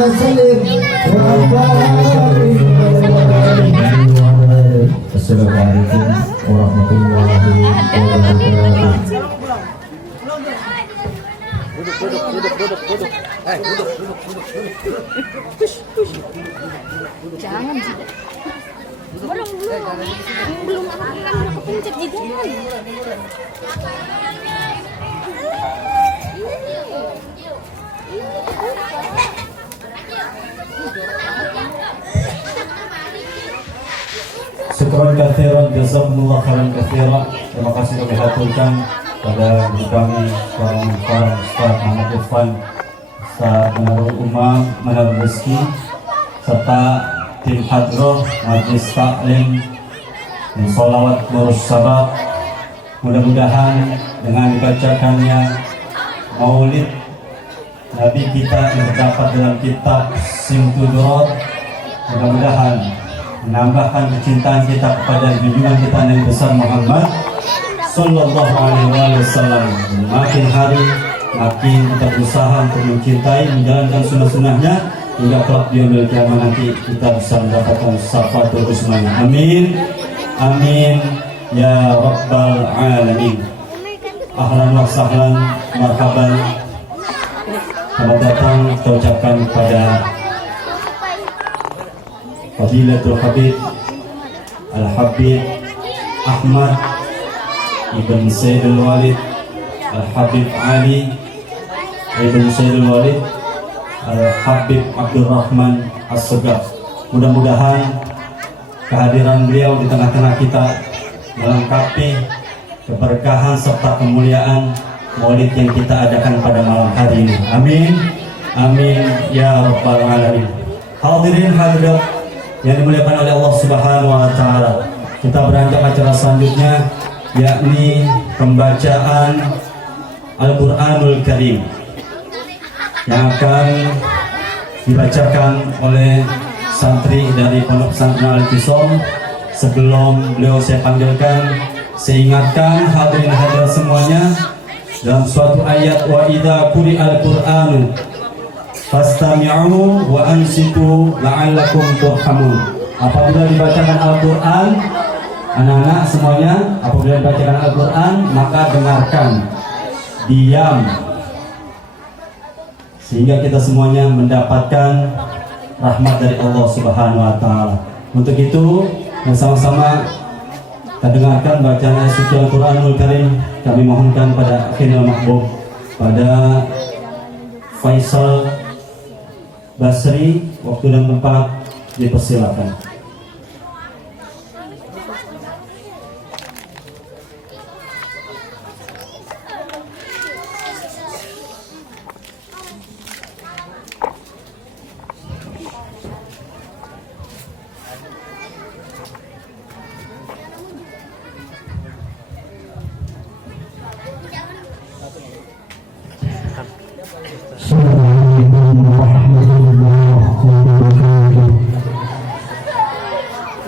وسلم Assalamualaikum warahmatullahi wabarakatuh. Jangan sih. Belum akan kepencet di dalam. Syukran katsiran, jazakumullah khairan katsiran. Terima kasih kami haturkan pada guru kami Farang Ustaz Muhammad Irfan, Ustaz Menarul Umam, Menarul Rezeki, serta tim hadroh Majlis Taklim dan Sholawat Nurus Sabat. Mudah-mudahan dengan dibacakannya Maulid Nabi kita yang terdapat dalam kitab Simtudurat, mudah-mudahan menambahkan kecintaan kita kepada junjungan kita Nabi besar Muhammad Sallallahu Alaihi Wasallam. Makin hari makin kita berusaha untuk mencintai, menjalankan sunnah-sunnahnya hingga kelak di yaumil kiamah nanti kita bisa mendapatkan syafaatul uzma. Amin, amin ya rabbal alamin. Ahlan wa sahlan, marhaban. Selamat datang kita ucapkan kepada Fadilatul Habib Al-Habib Ahmad Ibn Sayyidul Walid Al-Habib Ali Ibn Sayyidul Walid Al-Habib Abdurrahman As-Segaf. Mudah-mudahan kehadiran beliau di tengah-tengah kita melengkapi keberkahan serta kemuliaan Maulid yang kita adakan pada malam hari ini. Amin, amin ya rabbal alamin. Hadirin hadirat yang dimuliakan oleh Allah Subhanahu wa taala. Kita beranjak acara selanjutnya, yakni pembacaan Al-Qur'anul Karim yang akan dibacakan oleh santri dari Pondok Pesantren Al-Itisam. Sebelum beliau saya panggilkan, saya ingatkan hadirin hadirat semuanya dalam suatu ayat, wa idza quri'al Qur'anu fastami'u wa ansitu la'allakum turhamun. Apabila dibacakan Al-Quran, anak-anak semuanya, apabila dibacakan Al-Quran, maka dengarkan, diam, sehingga kita semuanya mendapatkan rahmat dari Allah Subhanahu wa taala. Untuk itu, bersama-sama kita dengarkan bacaan ayat suci Al-Qur'anul Karim. Kami mohonkan pada akhirnya mahbub, pada Faisal Basri, waktu dan tempat dipersilakan.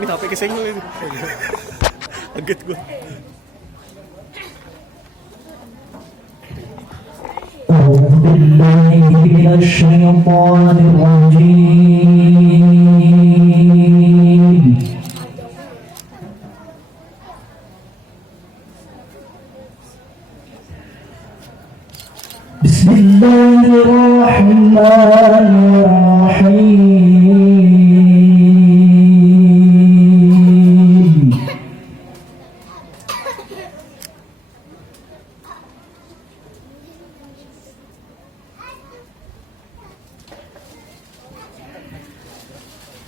Ini HP kesenggol ini. Kaget gue. أعوذ بالله من الشيطان الرجيم. بسم الله الرحمن الرحيم.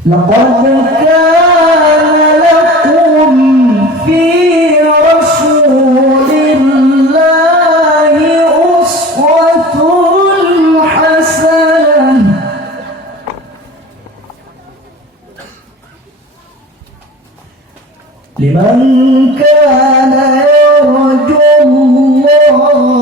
لقد كان لكم في رسول الله أسوة حسنة لمن كان يرجو الله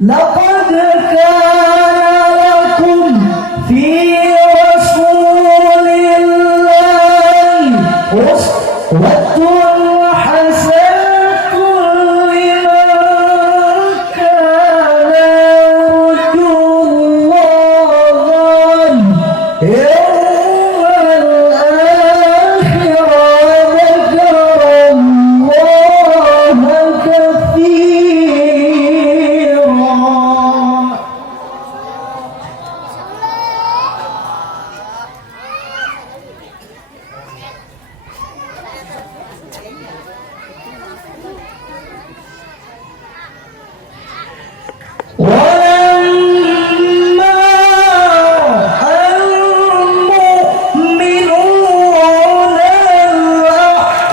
لقد كان لكم في رسول الله أسوة حسنة لمن كان يرجو الله واليوم الآخر وذكر الله كثيرا. ولما المؤمنون الأحزاب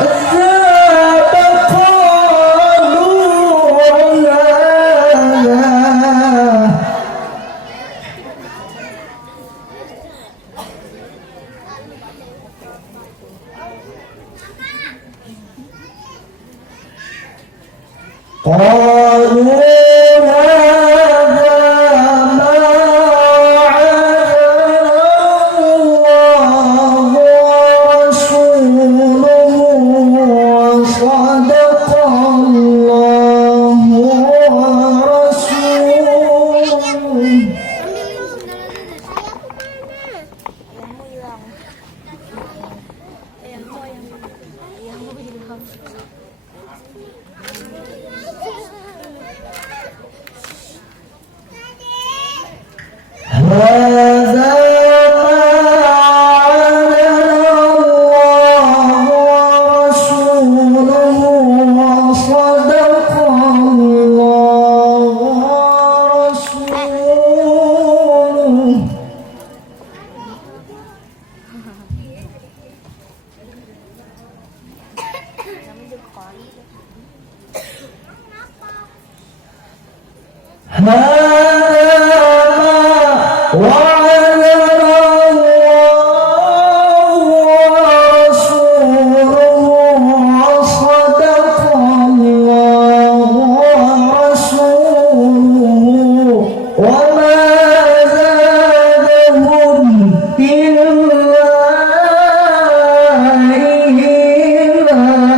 قالوا هذا ما وعدنا الله ورسوله وصدق الله ورسوله. هذا ما وعدنا الله ورسوله وصدق الله ورسوله. هذا ما وعدنا الله ورسوله وصدق الله ورسوله وما زادهم إلا إيمانا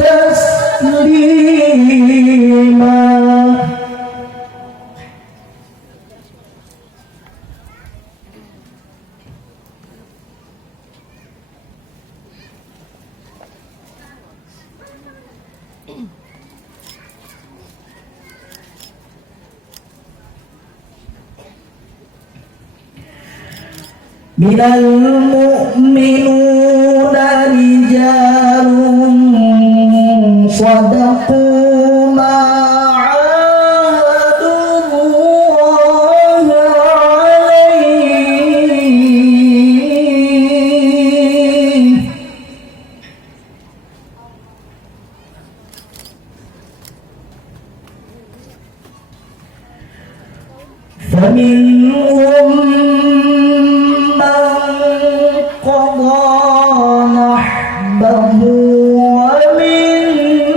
وتسليما. من المؤمنون رجال صدقوا ما عاهدوا الله عليه فمنهم من قضى نحبه ومنهم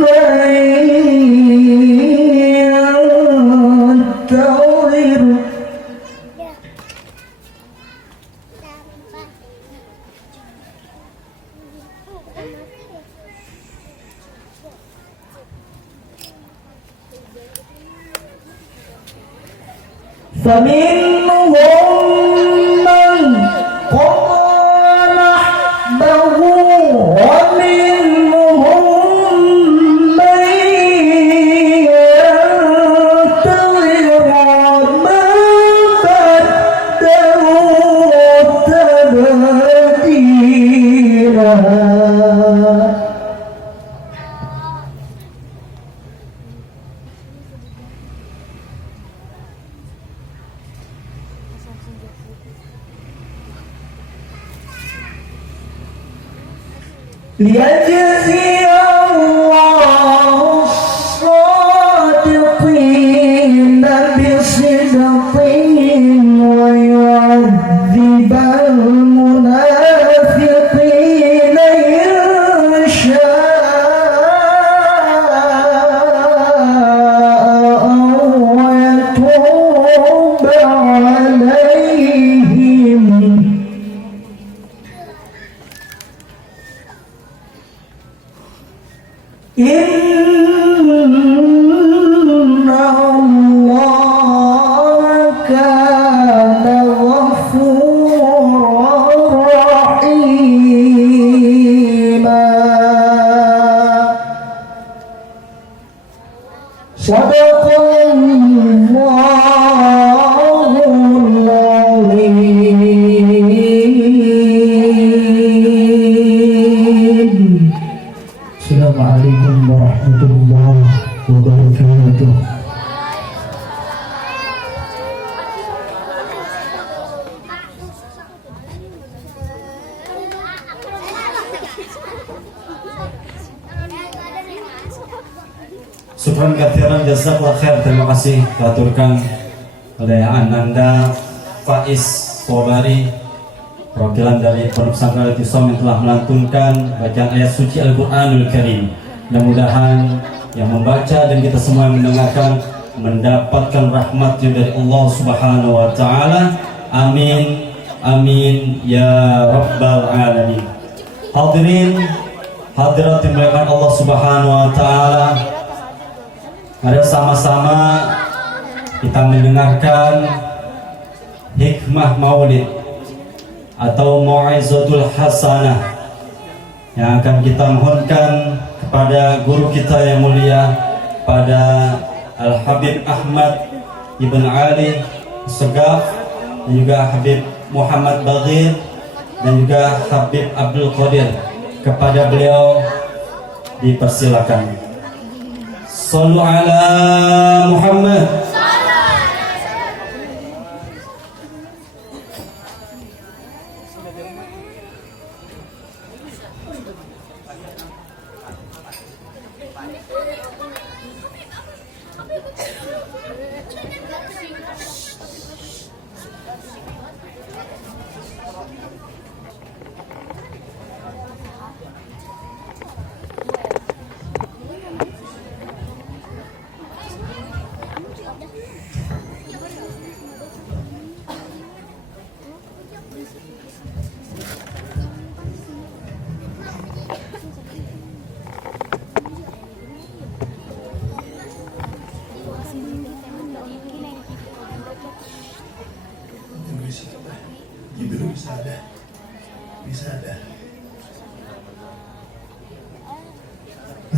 من ينتظر فمنهم من قضى نحبه ومنهم من ينتظر وما بدلوا تبديلا. ليجزي الله الصادقين بصدقهم ويعذب المنافقين إن شاء Sadaqallahul Azim. Assalamualaikum warahmatullahi wabarakatuh. Syukran kathiran jazakallah khair. Terima kasih diaturkan oleh Ananda Faiz Sobari, perwakilan dari Pondok Pesantren Al-Ittisam yang telah melantunkan bacaan ayat suci Al-Quranul Karim. Mudah-mudahan yang membaca dan kita semua yang mendengarkan mendapatkan rahmatnya dari Allah Subhanahu wa Ta'ala. Amin, amin ya Rabbal Alamin. Hadirin hadirat yang dimuliakan Allah Subhanahu wa Ta'ala, mari sama-sama kita mendengarkan hikmah maulid atau mau'izatul hasanah yang akan kita mohonkan kepada guru kita yang mulia, pada Al-Habib Ahmad Ibn Ali Segaf, dan juga Habib Muhammad Baghir, dan juga Habib Abdul Qadir. Kepada beliau dipersilakan. Sallu ala Muhammad.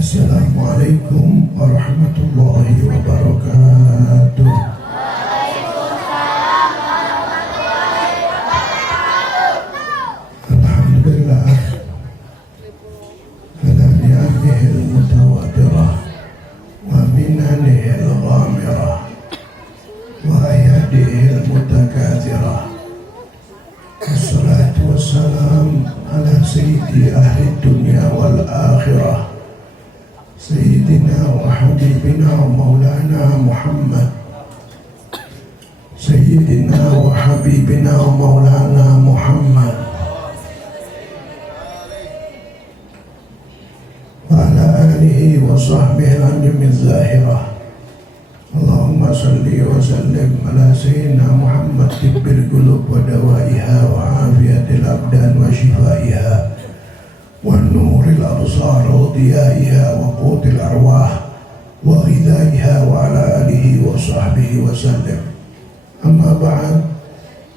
Assalamualaikum warahmatullahi wabarakatuh. Alhamdulillah ala ni'amihil mutawatirah wa minanihil ghamirah wa ayadihil mutakathirah. Wassalatu wassalam ala sayyidi ahli dunya wal akhirah, Sayyidina wa Habibina wa Maulana Muhammad. Sayyidina wa Habibina wa Maulana Muhammad wa ala alihi wa sahbihi al-anjami zahirah. Allahumma salli wa sallim ala Sayyidina Muhammad tibbil qulub wa dawaiha wa afiyatil abdan wa shifaiha والنور الأبصار وضيائها وقوت الأرواح وغذائها وعلى آله وصحبه وسلم. Amma ba'd.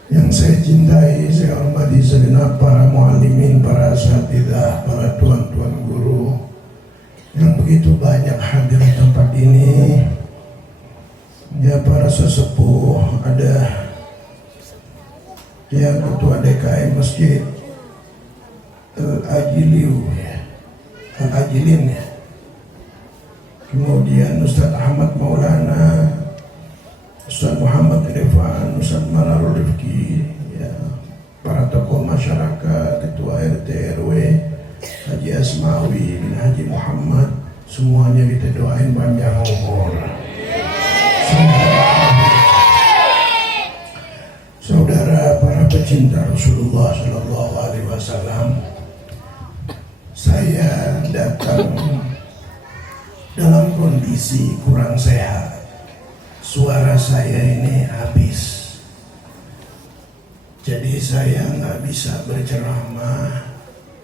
Yang saya cintai, saya hormati segenap para muallimin, para asatidzah, para tuan-tuan guru yang begitu banyak hadir di tempat ini. Ya, para sesepuh, ada ya ketua DKM Masjid Al-Ajilin, kemudian Ustaz Ahmad Maulana, Ustaz Muhammad Irfan, Ustaz Manarul Rifki, ya, para tokoh masyarakat, ketua RT RW, Haji Asmawi bin Haji Muhammad, semuanya kita doain panjang umur. Saudara para pecinta Rasulullah Sallallahu Alaihi Wasallam, saya datang dalam kondisi kurang sehat. Suara saya ini habis, jadi saya nggak bisa berceramah,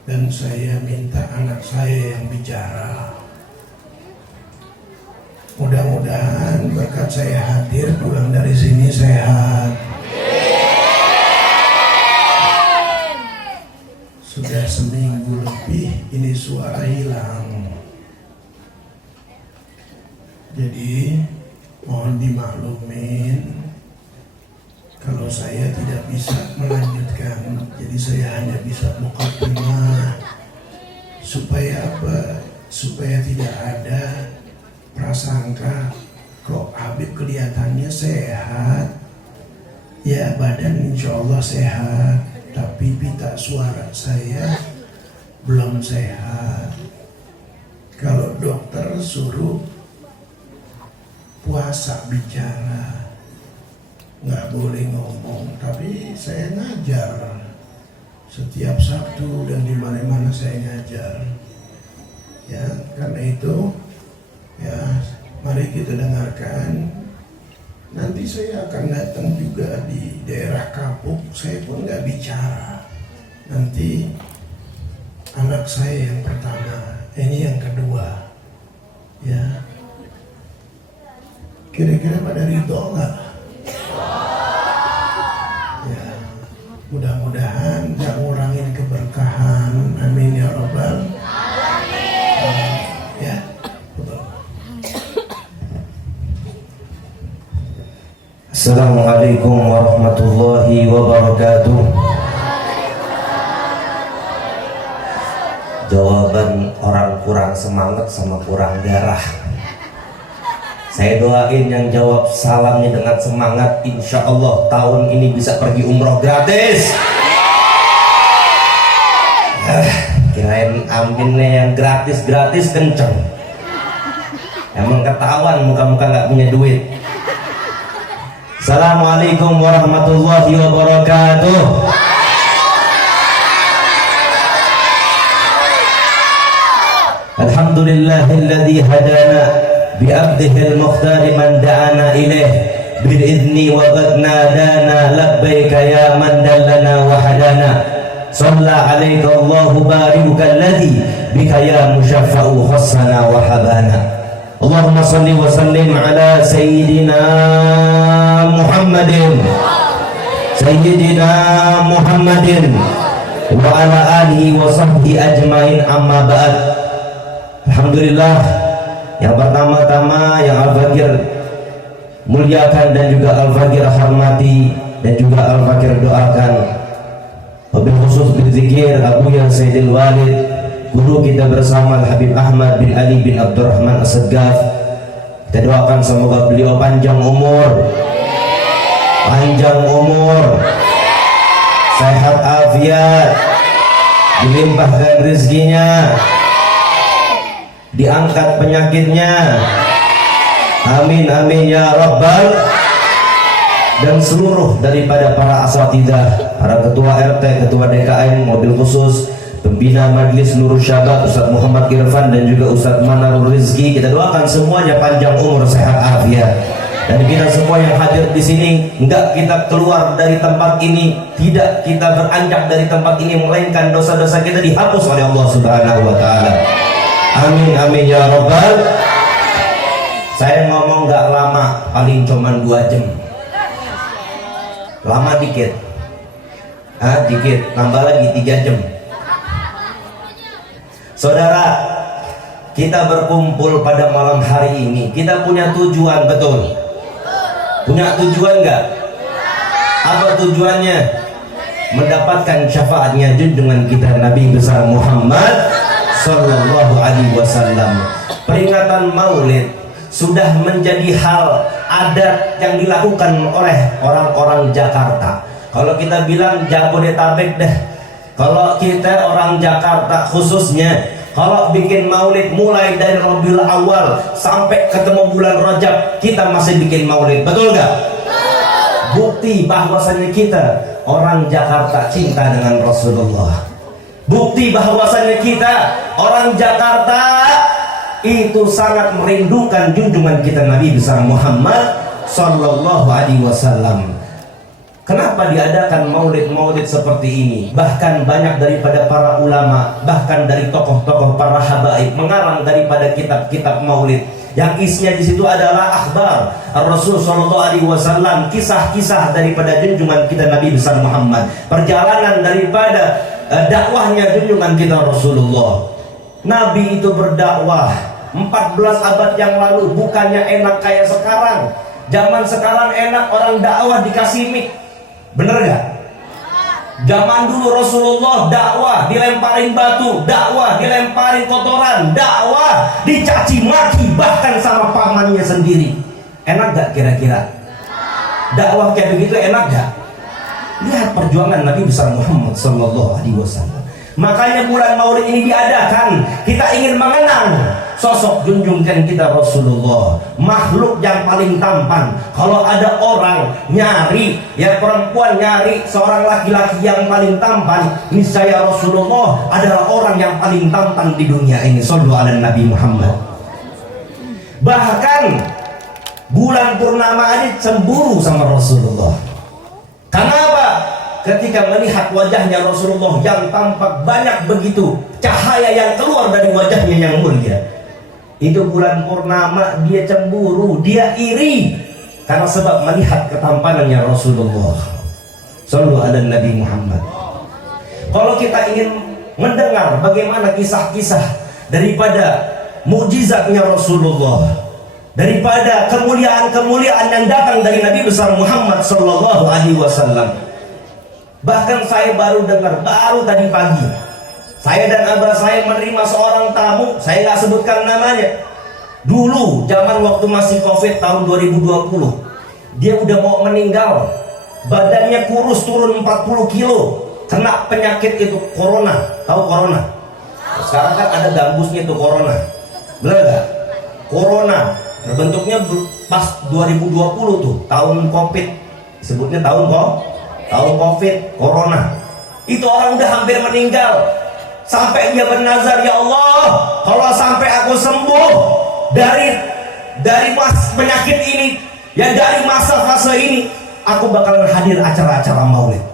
dan saya minta anak saya yang bicara. Mudah-mudahan berkat saya hadir, pulang dari sini sehat. Sudah seminggu lebih ini suara hilang. Jadi mohon dimaklumin kalau saya tidak bisa melanjutkan. Jadi saya hanya bisa muqaddimah. Supaya apa? Supaya tidak ada prasangka kok Habib kelihatannya sehat. Ya badan insya Allah sehat, tapi pita suara saya belum sehat. Kalau dokter suruh puasa bicara, nggak boleh ngomong, tapi saya ngajar setiap Sabtu dan di mana-mana saya ngajar. Ya karena itu ya mari kita dengarkan. Nanti saya akan datang juga di daerah Kapuk, saya pun nggak bicara. Nanti anak saya yang pertama, ini yang kedua. Ya, kira-kira pada ridho nggak? Ya, mudah-mudahan nggak ngurangin keberkahan. Amin ya robbal. Ya, betul. Assalamualaikum warahmatullahi wabarakatuh. Jawaban orang kurang semangat sama kurang darah. Saya doain yang jawab salamnya dengan semangat, insya Allah tahun ini bisa pergi umroh gratis. Kirain aminnya yang gratis-gratis kenceng. Emang ketahuan muka-muka gak punya duit. Assalamualaikum warahmatullahi wabarakatuh. Alhamdulillahilladzi hadana bi'abdihil mukhtar man da'ana ilaih bil'idni wa qad nadana labbaika ya man dallana wa hadana. Shalla alaika Allahu barikal ladzi bika ya musyaffa'u khassana wa habana. Allahumma salli wa sallim ala sayyidina Muhammadin wa ala alihi wa sahbihi ajmain, amma ba'd. Alhamdulillah, yang pertama-tama yang Al-Fakir muliakan dan juga Al-Fakir hormati dan juga Al-Fakir doakan, wabil khusus berzikir Abuya Sayyidil Walid, guru kita bersama Al-Habib Ahmad bin Ali bin Abdurrahman As-Saggaf. Kita doakan semoga beliau panjang umur, sehat afiat, dilimpahkan rezekinya, diangkat penyakitnya. Amin amin ya rabbal. Dan seluruh daripada para asatidzah, para ketua RT, ketua DKM, mobil khusus, pembina majelis Nurul Syabab, Ustaz Muhammad Irfan dan juga Ustaz Manarul Rizki, kita doakan semuanya panjang umur, sehat afiat. Dan kita semua yang hadir di sini, enggak kita keluar dari tempat ini, tidak kita beranjak dari tempat ini, melainkan dosa-dosa kita dihapus oleh Allah Subhanahu wa taala. Amin amin ya rabbal. Saya ngomong enggak lama, paling cuman 2 jam. Lama dikit. Dikit, tambah lagi 3 jam. Saudara, kita berkumpul pada malam hari ini, kita punya tujuan, betul? Punya tujuan enggak? Apa tujuannya? Mendapatkan syafaatnya junjungan kita Nabi besar Muhammad Sallallahu Alaihi Wasallam. Peringatan Maulid sudah menjadi hal adat yang dilakukan oleh orang-orang Jakarta. Kalau kita bilang Jabodetabek deh, kalau kita orang Jakarta khususnya, kalau bikin maulid mulai dari Rabiul Awal sampai ketemu bulan Rajab, kita masih bikin maulid, betul gak? Bukti bahwasannya kita orang Jakarta cinta dengan Rasulullah. Bukti bahwasannya kita orang Jakarta itu sangat merindukan junjungan kita Nabi besar Muhammad Sallallahu Alaihi Wasallam. Kenapa diadakan maulid-maulid seperti ini? Bahkan banyak daripada para ulama, bahkan dari tokoh-tokoh para habaib mengarang daripada kitab-kitab maulid yang isinya di situ adalah akhbar Rasul Sallallahu Alaihi Wasallam, kisah-kisah daripada junjungan kita Nabi besar Muhammad, perjalanan daripada dakwahnya junjungan kita Rasulullah. Nabi itu berdakwah 14 abad yang lalu bukannya enak kayak sekarang. Zaman sekarang enak, orang dakwah dikasih mic. Bener gak? Zaman dulu Rasulullah dakwah dilemparin batu, dakwah dilemparin kotoran, dakwah dicaci maki bahkan sama pamannya sendiri. Enak gak kira-kira? Dakwah kayak begitu enak gak? Lihat perjuangan Nabi besar Muhammad sallallahu alaihi wasallam. Makanya bulan Maulid ini diadakan, kita ingin mengenang sosok junjungan kita Rasulullah, makhluk yang paling tampan. Kalau ada orang nyari, ya perempuan nyari seorang laki-laki yang paling tampan, niscaya Rasulullah adalah orang yang paling tampan di dunia ini. Shallu ala Nabi Muhammad. Bahkan bulan purnama ini cemburu sama Rasulullah. Kenapa? Ketika melihat wajahnya Rasulullah yang tampak banyak begitu cahaya yang keluar dari wajahnya yang mulia, itu bulan purnama dia cemburu, dia iri karena sebab melihat ketampanannya Rasulullah. Sallu ala Nabi Muhammad. Kalau kita ingin mendengar bagaimana kisah-kisah daripada mukjizatnya Rasulullah, daripada kemuliaan-kemuliaan yang datang dari Nabi besar Muhammad sallallahu alaihi wasallam. Bahkan saya baru dengar, baru tadi pagi, saya dan abah saya menerima seorang tamu, saya nggak sebutkan namanya. Dulu zaman waktu masih COVID tahun 2020, dia udah mau meninggal, badannya kurus turun 40 kilo, kena penyakit itu corona. Tahu corona? Sekarang kan ada gambusnya itu corona, bener gak? Corona terbentuknya pas 2020 tuh, tahun COVID, sebutnya tahun COVID, corona. Itu orang udah hampir meninggal. Sampai dia bernazar, ya Allah, kalau sampai aku sembuh dari penyakit ini, ya dari masa fase ini, aku bakalan hadir acara-acara maulid.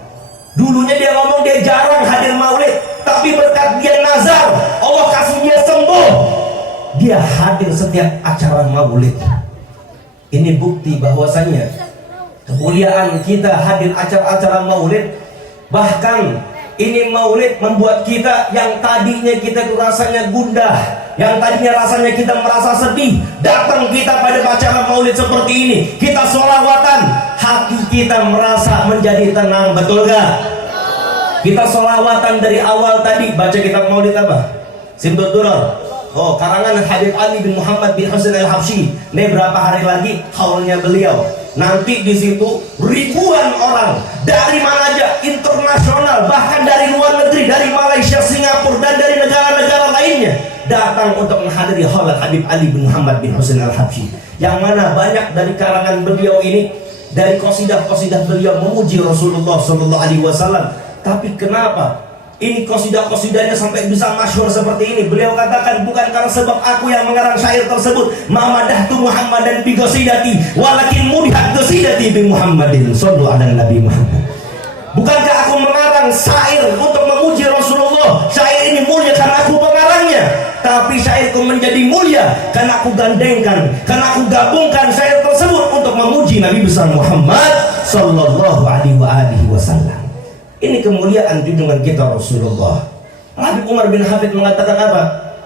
Dulunya dia ngomong dia jarang hadir maulid, tapi berkat dia nazar, Allah kasih dia sembuh, dia hadir setiap acara maulid. Ini bukti bahwasanya kemuliaan kita hadir acara-acara maulid. Bahkan ini maulid membuat kita yang tadinya kita tuh rasanya gundah, yang tadinya rasanya kita merasa sedih, datang kita pada acara maulid seperti ini, kita sholawatan, hati kita merasa menjadi tenang. Betul gak? Kita sholawatan dari awal tadi, baca kitab maulid apa? Simtud Durar. Oh, karangan Habib Ali bin Muhammad bin Husain al-Habsyi. Ini berapa hari lagi haulnya beliau. Nanti di situ ribuan orang dari mana aja, internasional, bahkan dari luar negeri, dari Malaysia, Singapura, dan dari negara-negara lainnya datang untuk menghadiri haul Habib Ali bin Muhammad bin Husain al-Habsyi. Yang mana banyak dari karangan beliau ini, dari qasidah-qasidah beliau memuji Rasulullah sallallahu alaihi wasallam. Tapi kenapa ini qasidah-qasidahnya sampai bisa masyhur seperti ini? Beliau katakan, bukan karena sebab aku yang mengarang syair tersebut, Muhammadahtu Muhammadan bi qasidati, walakin mudihat qasidati bi Muhammadin. Sallu ala Nabi Muhammad. Bukankah aku mengarang syair untuk memuji Rasulullah? Syair ini mulia karena aku pengarangnya, tapi syairku menjadi mulia karena aku gandengkan, karena aku gabungkan syair tersebut untuk memuji Nabi besar Muhammad sallallahu alaihi wasallam. Ini kemuliaan junjungan kita Rasulullah. Habib Umar bin Hafid mengatakan apa?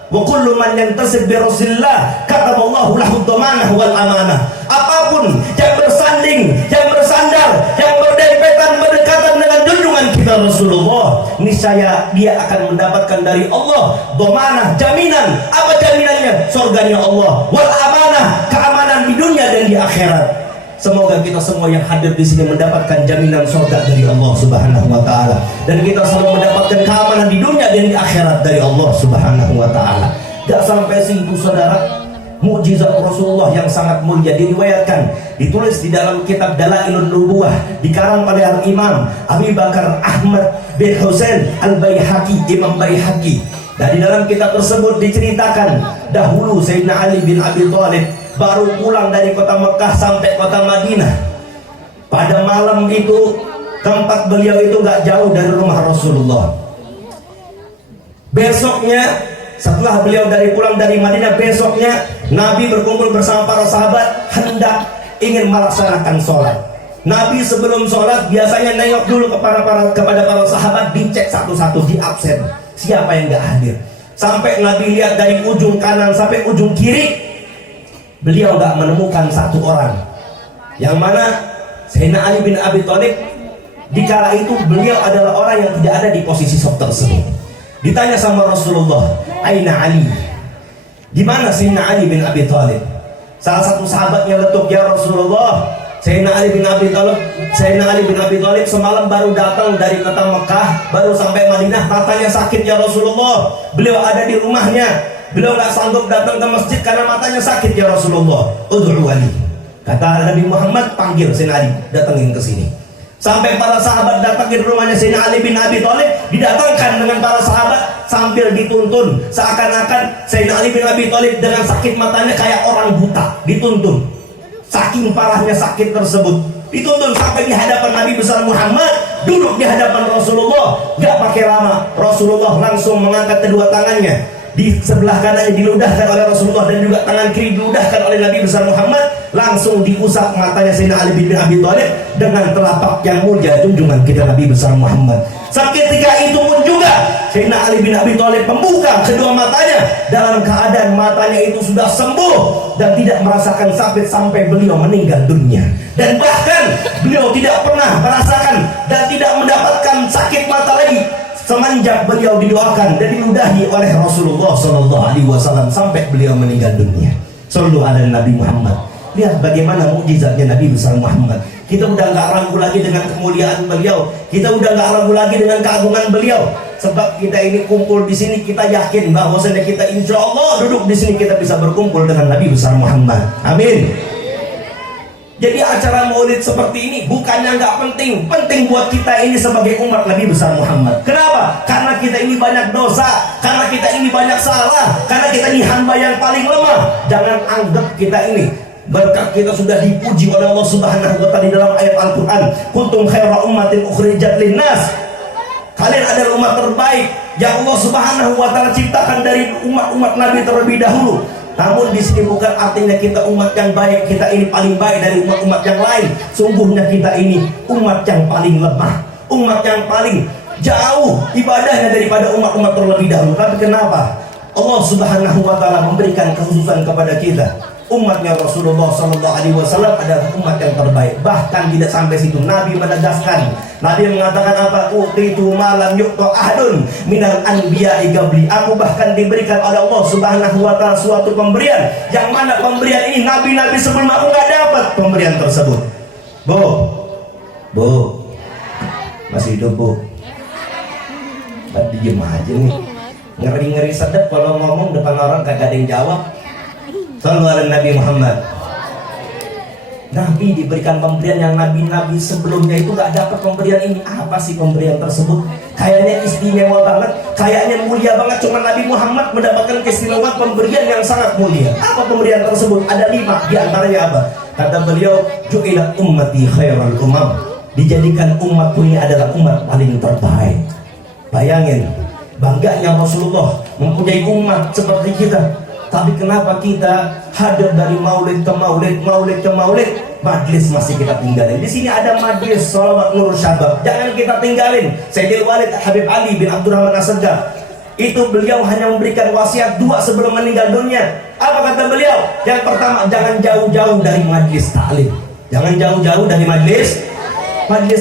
Wa kullu man yantasib bi Rasulillah kataballahu lahu dhamanah wal amanah. Apapun yang bersanding, yang bersandar, yang berdempetan, berdekatan dengan junjungan kita Rasulullah, niscaya dia akan mendapatkan dari Allah dhamanah, jaminan. Apa jaminannya? Surganya Allah. Wal amanah, keamanan di dunia dan di akhirat. Semoga kita semua yang hadir di sini mendapatkan jaminan surga dari Allah Subhanahu wa taala, dan kita selalu mendapatkan keamanan di dunia dan di akhirat dari Allah Subhanahu wa taala. Gak sampai situ saudara, mukjizat Rasulullah yang sangat mulia diriwayatkan, ditulis di dalam kitab Dalailun Nubuwah, dikarang oleh Imam Abi Bakar Ahmad bin Husain Al-Baihaqi, Imam Baihaqi. Dan di dalam kitab tersebut diceritakan dahulu Sayyidina Ali bin Abi Thalib baru pulang dari kota Mekah sampai kota Madinah. Pada malam itu tempat beliau itu gak jauh dari rumah Rasulullah. Besoknya setelah beliau pulang dari Madinah, besoknya Nabi berkumpul bersama para sahabat hendak ingin melaksanakan sholat. Nabi sebelum sholat biasanya nengok dulu kepada para sahabat, dicek satu-satu, di absen siapa yang gak hadir. Sampai Nabi lihat dari ujung kanan sampai ujung kiri, beliau nggak menemukan satu orang. Yang mana Sayyidina Ali bin Abi Thalib di kala itu beliau adalah orang yang tidak ada di posisi saf tersebut. Ditanya sama Rasulullah, "Aina Ali?" Di mana Sayyidina Ali bin Abi Thalib? Salah satu sahabatnya letup, "Ya Rasulullah, Sayyidina Ali bin Abi Thalib semalam baru datang dari kota Mekah, baru sampai Madinah, matanya sakit ya Rasulullah. Beliau ada di rumahnya, beliau nggak sanggup datang ke masjid karena matanya sakit ya Rasulullah. Ud'u Ali." Kata Nabi Muhammad, "Panggil Sayyidina Ali, datangin ke sini." Sampai para sahabat datangin rumahnya Sayyidina Ali bin Abi Thalib, didatangkan dengan para sahabat sambil dituntun, seakan-akan Sayyidina Ali bin Abi Thalib dengan sakit matanya kayak orang buta, dituntun. Saking parahnya sakit tersebut, dituntun sampai di hadapan Nabi besar Muhammad, duduk di hadapan Rasulullah. Gak pakai lama, Rasulullah langsung mengangkat kedua tangannya, di sebelah kanannya diludahkan oleh Rasulullah, dan juga tangan kiri diludahkan oleh Nabi besar Muhammad. Langsung diusap matanya Sayyidina Ali bin Abi Thalib dengan telapak yang mulia junjungan kita Nabi besar Muhammad. Seketika itu pun juga Sayyidina Ali bin Abi Thalib membuka kedua matanya dalam keadaan matanya itu sudah sembuh dan tidak merasakan sakit sampai beliau meninggal dunia. Dan bahkan beliau tidak pernah merasakan dan tidak mendapatkan sakit mata lagi semenjak beliau didoakan dan diludahi oleh Rasulullah SAW sampai beliau meninggal dunia. Sallu ala Nabi Muhammad. Lihat bagaimana mukjizatnya Nabi besar Muhammad. Kita udah nggak ragu lagi dengan kemuliaan beliau. Kita udah nggak ragu lagi dengan keagungan beliau. Sebab kita ini kumpul di sini, kita yakin bahwasanya kita insya Allah duduk di sini kita bisa berkumpul dengan Nabi besar Muhammad. Amin. Jadi acara maulid seperti ini bukannya nggak penting, penting buat kita ini sebagai umat Nabi besar Muhammad. Kenapa? Karena kita ini banyak dosa, karena kita ini banyak salah, karena kita ini hamba yang paling lemah. Jangan anggap kita ini berkat kita sudah dipuji oleh Allah Subhanahu wa taala di dalam ayat Al-Qur'an, "Kuntum khaira ummatin ukhrijat linnas." Kalian adalah umat terbaik yang Allah Subhanahu wa taala ciptakan dari umat-umat Nabi terlebih dahulu. Namun di sini bukan artinya kita umat yang baik, kita ini paling baik dari umat-umat yang lain. Sungguhnya kita ini umat yang paling lemah, umat yang paling jauh ibadahnya daripada umat-umat terlebih dahulu. Tapi kenapa Allah Subhanahu wa taala memberikan kekhususan kepada kita? Umatnya Rasulullah SAW adalah umat yang terbaik. Bahkan tidak sampai situ, Nabi menegaskan, Nabi mengatakan apa? "Utitu malam yu'ta ahadun minal anbiya'i qabli." Aku bahkan diberikan oleh Allah Subhanahu wa taala suatu pemberian yang mana pemberian ini nabi-nabi sebelum aku gak dapat pemberian tersebut. Bu masih hidup bu? Diem aja nih, ngeri-ngeri sedap kalau ngomong depan orang kagak ada yang jawab. Sallu ala Nabi Muhammad. Nabi diberikan pemberian yang nabi-nabi sebelumnya itu gak dapat pemberian ini. Apa sih pemberian tersebut? Kayaknya istimewa banget, kayaknya mulia banget. Cuma Nabi Muhammad mendapatkan keistimewaan pemberian yang sangat mulia. Apa pemberian tersebut? Ada 5, di antaranya apa? Kata beliau, "Ju'ilat ummati khairal umam." Dijadikan umatku ini adalah umat paling terbaik. Bayangin, bangganya Rasulullah mempunyai umat seperti kita. Tapi kenapa kita hadir dari maulid ke maulid, maulid ke maulid, majlis masih kita tinggalin? Di sini ada majlis sholawat Nur Syabab, jangan kita tinggalin. Sayyidil Walid Habib Ali bin Abdurrahman As-Segaf, itu beliau hanya memberikan wasiat 2 sebelum meninggal dunia. Apa kata beliau? Yang pertama, jangan jauh-jauh dari majlis taklim. Jangan jauh-jauh dari majlis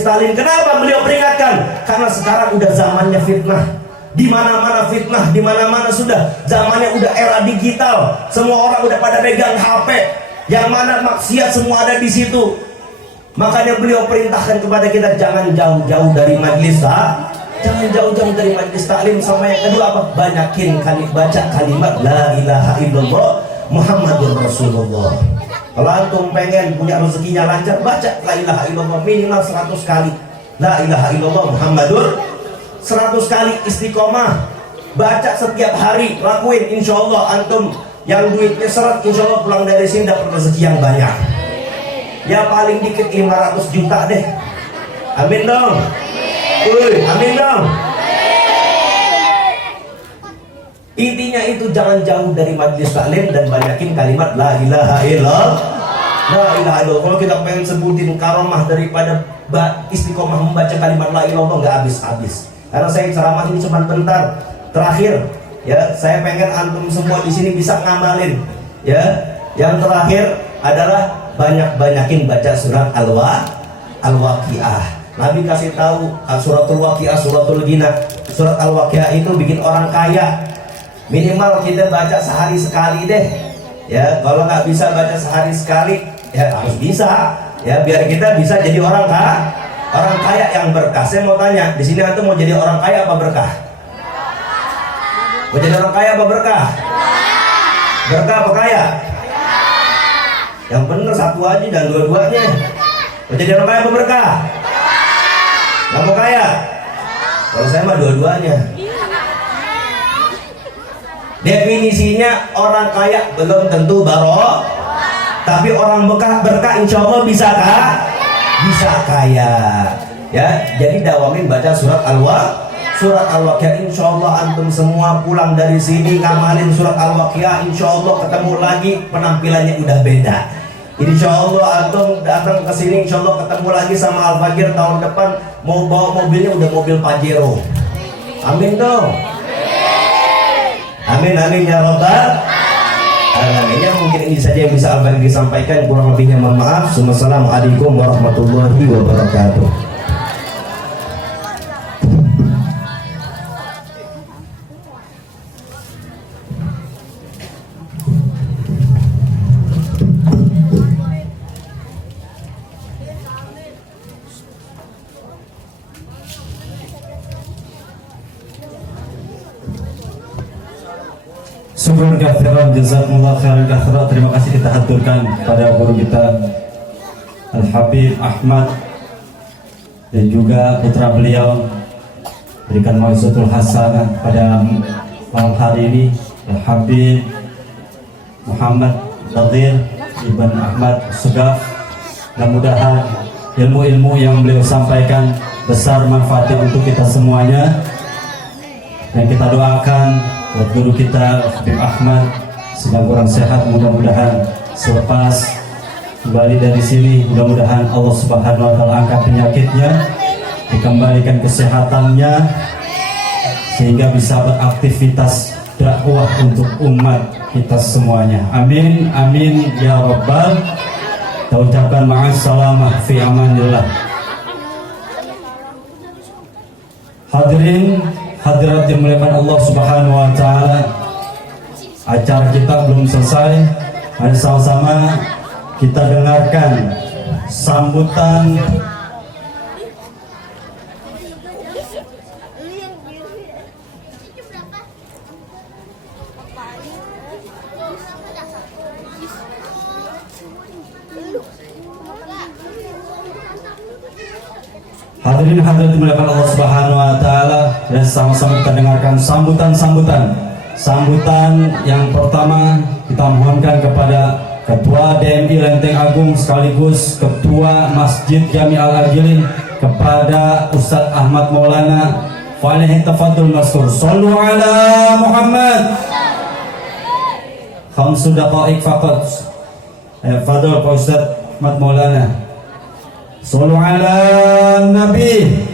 taklim. Kenapa beliau peringatkan? Karena sekarang udah zamannya fitnah. Di mana-mana fitnah, di mana-mana sudah zamannya udah era digital. Semua orang udah pada pegang HP, yang mana maksiat semua ada di situ. Makanya beliau perintahkan kepada kita jangan jauh-jauh dari majlis jangan jauh-jauh dari majlis taklim. Sama yang kedua apa? Banyakin baca kalimat la ilaha illallah Muhammadur Rasulullah. Kalau antum pengen punya rezekinya lancar, baca la ilaha illallah minimal 100 kali. La ilaha illallah Muhammadur 100 kali. Istiqomah baca setiap hari, lakuin, insya Allah antum yang duitnya seret, insya Allah pulang dari sini dapat rezeki yang banyak. Ya paling dikit 500 juta deh. Amin dong. Amin dong. Intinya itu jangan jauh dari majlis taklim dan banyakin kalimat la ilaha illallah. La ilaha illallah. Kalau kita pengen sebutin karomah daripada istiqomah membaca kalimat la ilaha illallah nggak habis-habis. Karena saya ceramah ini cuma bentar. Terakhir Ya, saya pengen antum semua di sini bisa ngamalin. Ya, yang terakhir adalah banyak-banyakin baca surat Al-Waqiah. Nabi kasih tahu suratul Waqiah, suratul Ghina. Surat Al-Waqiah itu bikin orang kaya. Minimal kita baca sehari sekali deh. Ya, kalau nggak bisa baca sehari sekali, ya harus bisa. Ya, biar kita bisa jadi orang kaya yang berkah. Saya mau tanya, di sini antum mau jadi orang kaya apa berkah? Mau jadi orang kaya apa berkah? Berkah apa kaya? Yang bener satu aja dan dua-duanya. Mau jadi orang kaya apa berkah? Gak mau kaya? Kalau saya mah dua-duanya. Definisinya orang kaya belum tentu barokah, tapi orang berkah insya Allah bisa kah? Bisa kaya. Ya, jadi dawamin baca surat Al-Waqiah. Insya Allah antum semua pulang dari sini ngamalin surat Al-Waqiah, insya Allah ketemu lagi penampilannya udah beda. Insya Allah antum datang ke sini, insya Allah ketemu lagi sama Al-Fakir tahun depan mau bawa mobilnya udah mobil Pajero. Amin dong. Amin amin ya robbal alamin. Ya, mungkin ini saja yang bisa Al-Fakir disampaikan, kurang lebihnya mohon maaf. Assalamualaikum warahmatullahi wabarakatuh. Syukran katsiran, jazakumullah khairan katsiran. Terima kasih kita haturkan pada guru kita Al-Habib Ahmad dan juga putra beliau, berikan mau'izatul hasanah pada malam hari ini, Al-Habib Muhammad Nadir Ibn Ahmad Segaf. Mudah-mudahan ilmu-ilmu yang beliau sampaikan besar manfaatnya untuk kita semuanya, dan kita doakan buat guru kita Habib Ahmad sedang kurang sehat, mudah-mudahan selepas kembali dari sini, mudah-mudahan Allah Subhanahu wa taala angkat penyakitnya, dikembalikan kesehatannya sehingga bisa beraktivitas dakwah untuk umat kita semuanya. Amin amin ya rabbal. Kita ucapkan ma'assalamah fi amanillah. Hadirin hadirat dimuliakan Allah Subhanahu wa taala, acara kita belum selesai. Mari sama-sama kita dengarkan sambutan hadirin hadirat dimuliakan Allah Subhanahu wa taala, dan sama-sama kita dengarkan sambutan yang pertama. Kita mohonkan kepada Ketua DMI Lenteng Agung sekaligus Ketua Masjid Jami Al-Agilin, kepada Ustadz Ahmad Maulana, falaihi tafadhul maskur. Shallu ala Muhammad. Khamsu daqaiq faqat. Fadhil Pak Ustadz Ahmad Maulana. Shallu ala Nabi.